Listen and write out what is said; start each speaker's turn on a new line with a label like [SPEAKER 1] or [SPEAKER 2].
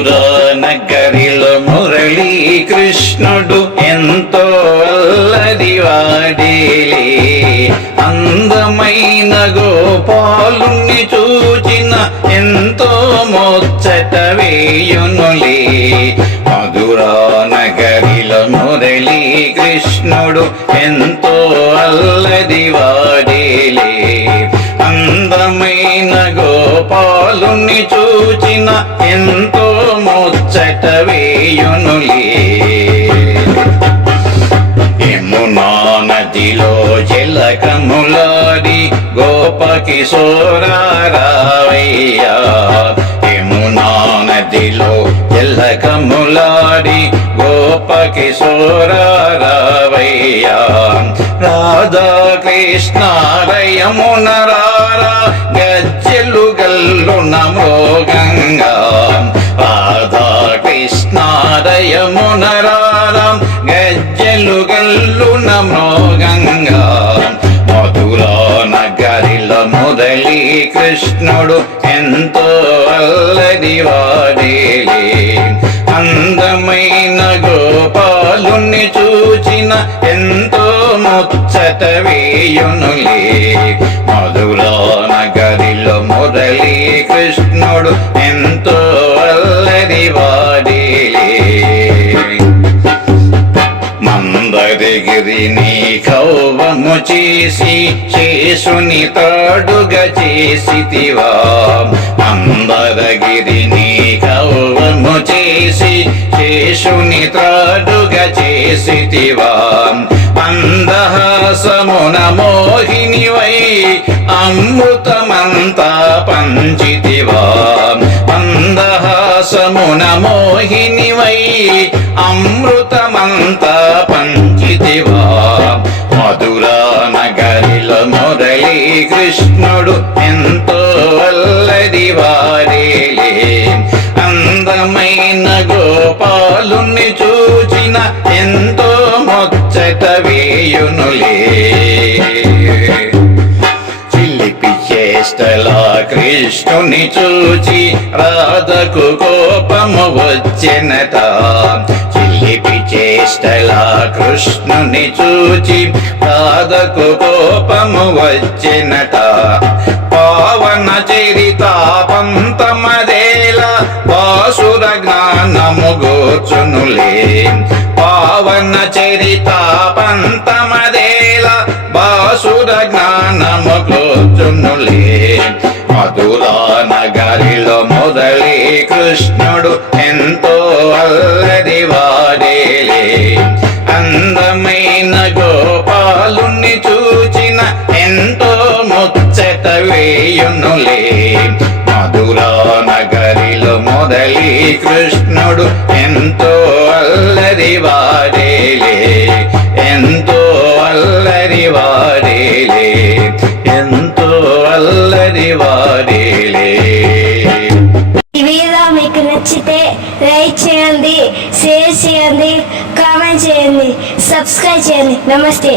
[SPEAKER 1] మధురా నగరిలో మురళీ కృష్ణుడు ఎంతో అల్లరి వాడేలే. అందమైన గోపాలుణ్ణి చూచిన ఎంతో ముచ్చట వేయునులే. మధురా నగరిలో మురళీ కృష్ణుడు ఎంతో అల్లరి వాడేలే. అందమైన గోపాలుని చూచిన ఎంతో ముచ్చట వేయునులే యమునా నదిలో జలకములాడి గోపకిశోరారావయ్యా యమునా నదిలో జలకములాడి గోపకిశోరారావయ్యా రాధా గంగాం నమోగంగా రాధా కృష్ణారయమునరారా గజ్జెలు గల్లు నమోగంగా మధురా నగరిల మురళీ కృష్ణుడు ఎంతో అల్లరి వాడేలే. అందమైన గోపాలుని చూచిన ఎంతో ముచ్చట వేయునులే. మధురా మురళీ కృష్ణుడు ఎంతో అల్లరి వాడేలే మందరగిరిని కౌవము చేసి శేషుని తాడుగా చేసితివా. మందరగిరిని కౌవము చేసి శేషుని తాడుగా చేసివా మందహాసమున మోహినివై అమృతమంతా పంచితివా. మందహాసమున మోహినివై అమృతమంతా పంచితివా. మధురా నగరిల మురళీ కృష్ణుడు ఎంతో అల్లరి వారేలే. అందమైన గోపాలుని చూచిన ఎంతో ముచ్చట వేయునులే చిలిపి చేష్టలా కృష్ణుని చూచి రాధకు కోపము వచ్చినట. చిలిపి చేష్టలా కృష్ణుని చూచి రాధకు కోపము వచ్చినట. పావన చరిత పంతమదేల వాసుర జ్ఞానము గోచునులే. పవన చరిత పంతమదేల బాసుర జ్ఞానము గోచునులే మధురా నగరిలో మొదలే కృష్ణుడు ఎంతో అల్లరి వాడేలే. అందమైన గోపాలుణ్ణి చూచిన ఎంతో ముచ్చట వేయునులే. మధురా నగరిలో మొదలీ కృష్ణుడు ఎంతో ఎంతో అల్లరి
[SPEAKER 2] ఈ వీడియో మీకు నచ్చితే లైక్ చేయండి షేర్ చేయండి కామెంట్ చేయండి సబ్స్క్రైబ్ చేయండి. నమస్తే.